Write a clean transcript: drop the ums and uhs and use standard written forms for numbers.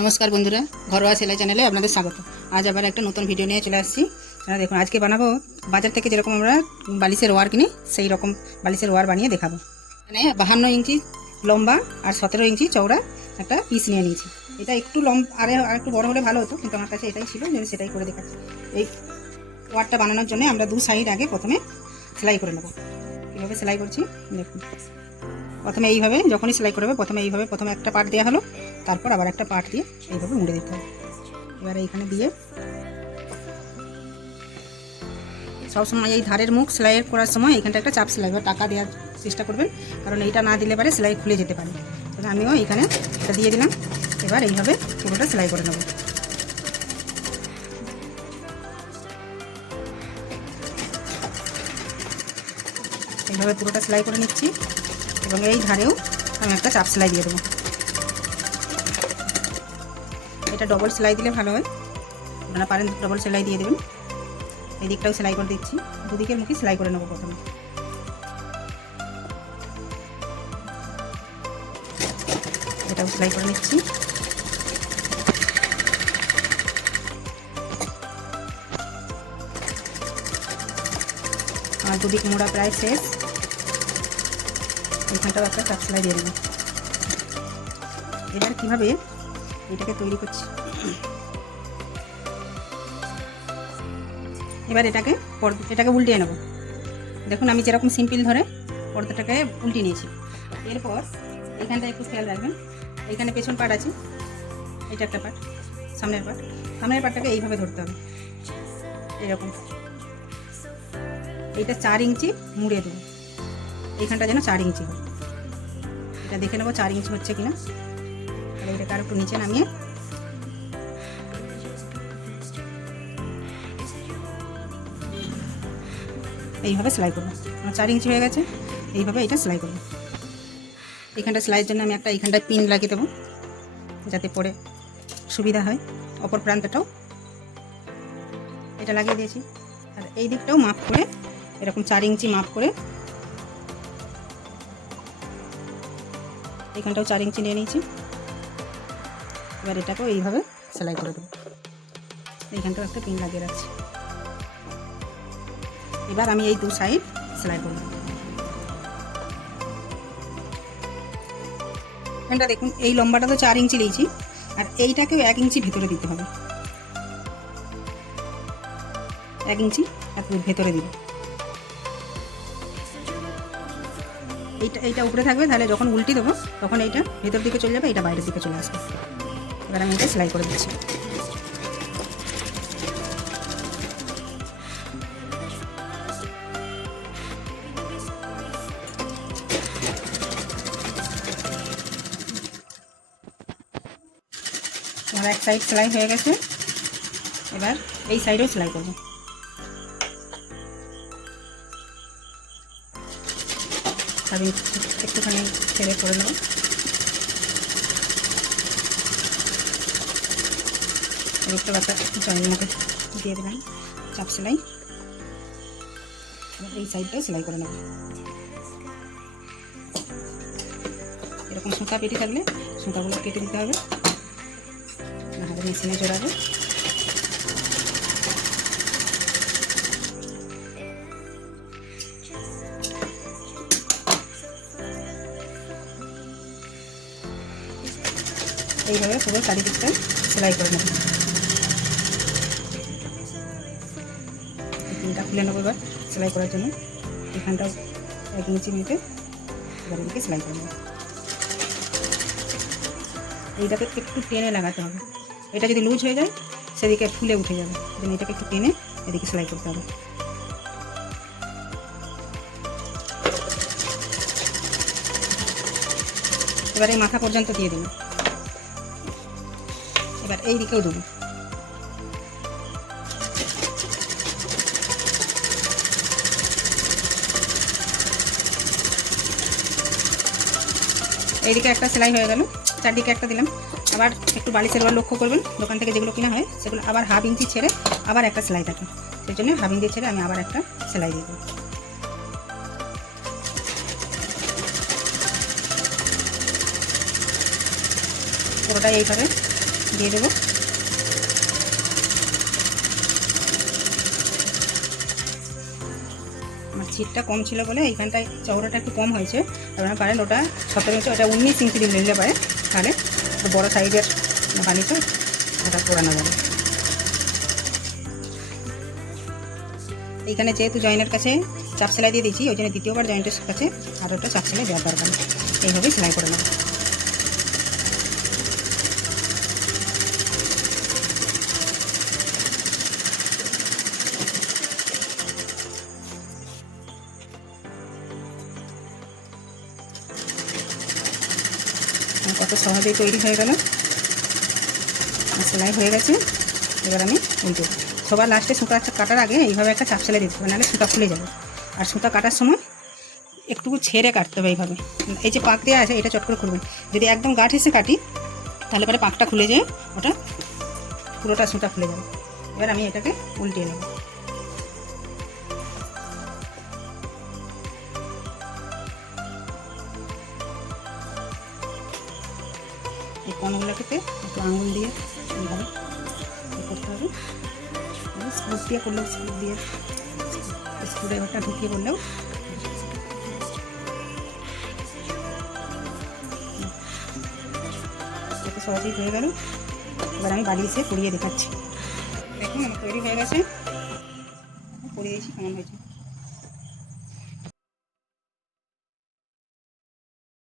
নমস্কার বন্ধুরা, ঘরোয়া সেলাই চ্যানেলে আপনাদের স্বাগত। আজ আবার একটা নতুন ভিডিও নিয়ে চলে আসছি। দেখুন, আজকে বানাবো বাজার থেকে যেরকম আমরা বালিশের ওয়ার কিনি সেই রকম বালিশের ওয়ার বানিয়ে দেখাবো। মানে 52 ইঞ্চি লম্বা আর 17 ইঞ্চি চওড়া একটা পিস নিয়ে নিয়েছি। এটা একটু লম্বা আর একটু বড় হলে ভালো হতো, কিন্তু আমার কাছে এটাই ছিল, যে সেটাই করে দেখাচ্ছি। এই ওয়ারটা বানানোর জন্য আমরা দু সাইড আগে প্রথমে সেলাই করে নেব। কীভাবে সেলাই করছি দেখুন। প্রথমে এইভাবে যখনই সেলাই করবে প্রথমে একটা পার্ট দেওয়া হলো, তারপর আবার একটা পার্ট দিয়ে এইভাবে মুড়ে দিতে হবে। এবারে এইখানে দিয়ে সবসময় এই ধারের মুখ সেলাই করার সময় এইখানটা একটা চাপ সেলাই বা টাকা দেওয়ার চেষ্টা করবেন, কারণ এইটা না দিলে পারে সেলাই খুলে যেতে পারে। তাহলে আমিও এইখানে এটা দিয়ে দিলাম। এবার এইভাবে পুরোটা সেলাই করে নেব। এইভাবে পুরোটা সেলাই করে নিচ্ছি এবং এই ধারেও আমি একটা চাপ সেলাই দিয়ে দেবো। এটা ডবল সেলাই দিলে ভালো হয়, আপনারা পারেন ডবল সেলাই দিয়ে দেবেন। এই দিকটাও সেলাই করে দিচ্ছি, দুদিকের মুখে সেলাই করে নেবো। প্রথমে এটাও সেলাই করে নিচ্ছি। আমার দুদিক মোড়া প্রায় শেষ। এইখানটাও একটা চাপ সেলাই দিয়ে দেবো। এবার কীভাবে এটাকে তৈরি করছি, এবার এটাকে উল্টিয়ে নেব। দেখুন, আমি যেরকম সিম্পল ধরে পর্দাটাকে উল্টিয়ে নিয়েছি। এরপর এইখানটা একটু খেয়াল রাখবেন, এইখানে পেছন পার্ট আছে, এটা একটা পার্ট, সামনের পার্টটাকে এইভাবে ধরতে হবে। এরকম এইটা 4 ইঞ্চি মুড়ে দেবো। এইখানটা যেন 4 ইঞ্চি হয়, এটা দেখে নেবো 4 ইঞ্চি হচ্ছে কিনা। আর এইটাকে আর একটু নিচে নামিয়ে এইভাবে সেলাই করবো। আমার 4 ইঞ্চি হয়ে গেছে, এইভাবে এটা সেলাই করবো। এইখানটা সেলাইয়ের জন্য আমি এইখানটায় পিন লাগিয়ে দেবো, যাতে পরে সুবিধা হয়। অপর প্রান্তটাও এটা লাগিয়ে দিয়েছি। আর এই দিকটাও মাপ করে এরকম 4 ইঞ্চি মাপ করে এইখানটাও 4 ইঞ্চি নিয়ে নিয়েছি। এবার এটাকেও এইভাবে সেলাই করে দেবো। এইখানটাও একটা পিন লাগিয়ে রাখছি। এবার আমি এই দু সাইড সেলাই করব। এখানটা দেখুন, এই লম্বাটা তো 4 ইঞ্চি নিয়েছি, আর এইটাকেও 1 ইঞ্চি ভেতরে দিতে হবে। 1 ইঞ্চি ভেতরে দিব। এইটা উপরে থাকবে, তাহলে যখন উল্টি দেবো তখন এইটা ভেতর দিকে চলে যাবে, এটা বাইরের দিকে চলে আসবে। এবার আমি এটা সেলাই করে দিচ্ছি। আমার এক সাইড সেলাই হয়ে গেছে, এবার এই সাইডেও সেলাই করব। আমি একটুখানি ছেড়ে করে নেব। একটা বাচ্চা জয়ের মধ্যে দিয়ে দিলাম চাপ সেলাই। এই সাইডটাও সেলাই করে নেব। এরকম সুতা পেটি থাকলে সুতাগুলো কেটে দিতে হবে, নাহলে মেশিনে জোড়াবে। এইভাবে পুরো চারিদিকটা সেলাই করে নেব। পিনটা খুলে নেবো এবার সেলাই করার জন্য। এখানটাও 1 ইঞ্চি নিতে এবার এদিকে সেলাই করে নেব। এইটাকে একটু টেনে লাগাতে হবে, এটা যদি লুজ হয়ে যায় সেদিকে ফুলে উঠে যাবে। যেন এটাকে একটু টেনে এদিকে সেলাই করতে হবে। এবার এই মাথা পর্যন্ত দিয়ে দেবো। এবার এই দিকেও দেবো। এইদিকে একটা সেলাই হয়ে গেল, চারদিকে একটা দিলাম। আবার একটু বালিশের ওয়ার লক্ষ্য করবেন, দোকান থেকে যেগুলো কিনা হয় সেগুলো আবার 1/2 ইঞ্চি ছেড়ে আবার একটা সেলাই থাকে, সেই জন্য 1/2 ইঞ্চি ছেড়ে আমি আবার একটা সেলাই দিয়ে দেবো। পুরোটাই এইভাবে দিয়ে দেবো। আমার ছিটটা কম ছিল বলে এইখানটায় চওড়াটা একটু কম হয়েছে। আপনারা পারেন ওটা 17 ইঞ্চি, ওটা 19 ইঞ্চি দিয়ে নিলে পারে, তাহলে বড়ো সাইজের বালিশও ওটা পোড়ানো যাবে। এইখানে যেহেতু জয়েন্টের কাছে চাপ সেলাই দিয়ে দিয়েছি, ওই জন্য দ্বিতীয়বার জয়েন্টের কাছে আর ওটা চাপ সেলাই দেওয়ার দরকার নেই। এইভাবেই সেলাই করে নেব। কত সহজেই তৈরি হয়ে গেল, সেলাই হয়ে গেছে। এবার আমি উল্টে সবার লাস্টে সুতা কাটার আগে এইভাবে একটা চাপ সেলাই দিতে হবে, নাহলে সুতা খুলে যাবে। আর সুতা কাটার সময় একটু ছেড়ে কাটতে হবে এইভাবে। এই যে পাক দেওয়া আছে এটা চট করে খুলবেন। যদি একদম গাঁঠ এসে কাটি তাহলে পরে পাকটা খুলে যায়, ওটা পুরোটা সুতা খুলে যাবে। এবার আমি এটাকে উল্টিয়ে নেব। এই কোণগুলোকে একটু আঙুল দিয়ে এইভাবে করতে হবে। স্ক্রু দিয়ে করলেও, স্ক্রুড্রাইভারটা ঢুকিয়ে করলেও এত সহজেই হয়ে গেল। এবার আমি বালিশে পরিয়ে দেখাচ্ছি। দেখুন আমার তৈরি হয়ে গেছে, পরিয়ে দিয়েছি কেমন হয়েছে।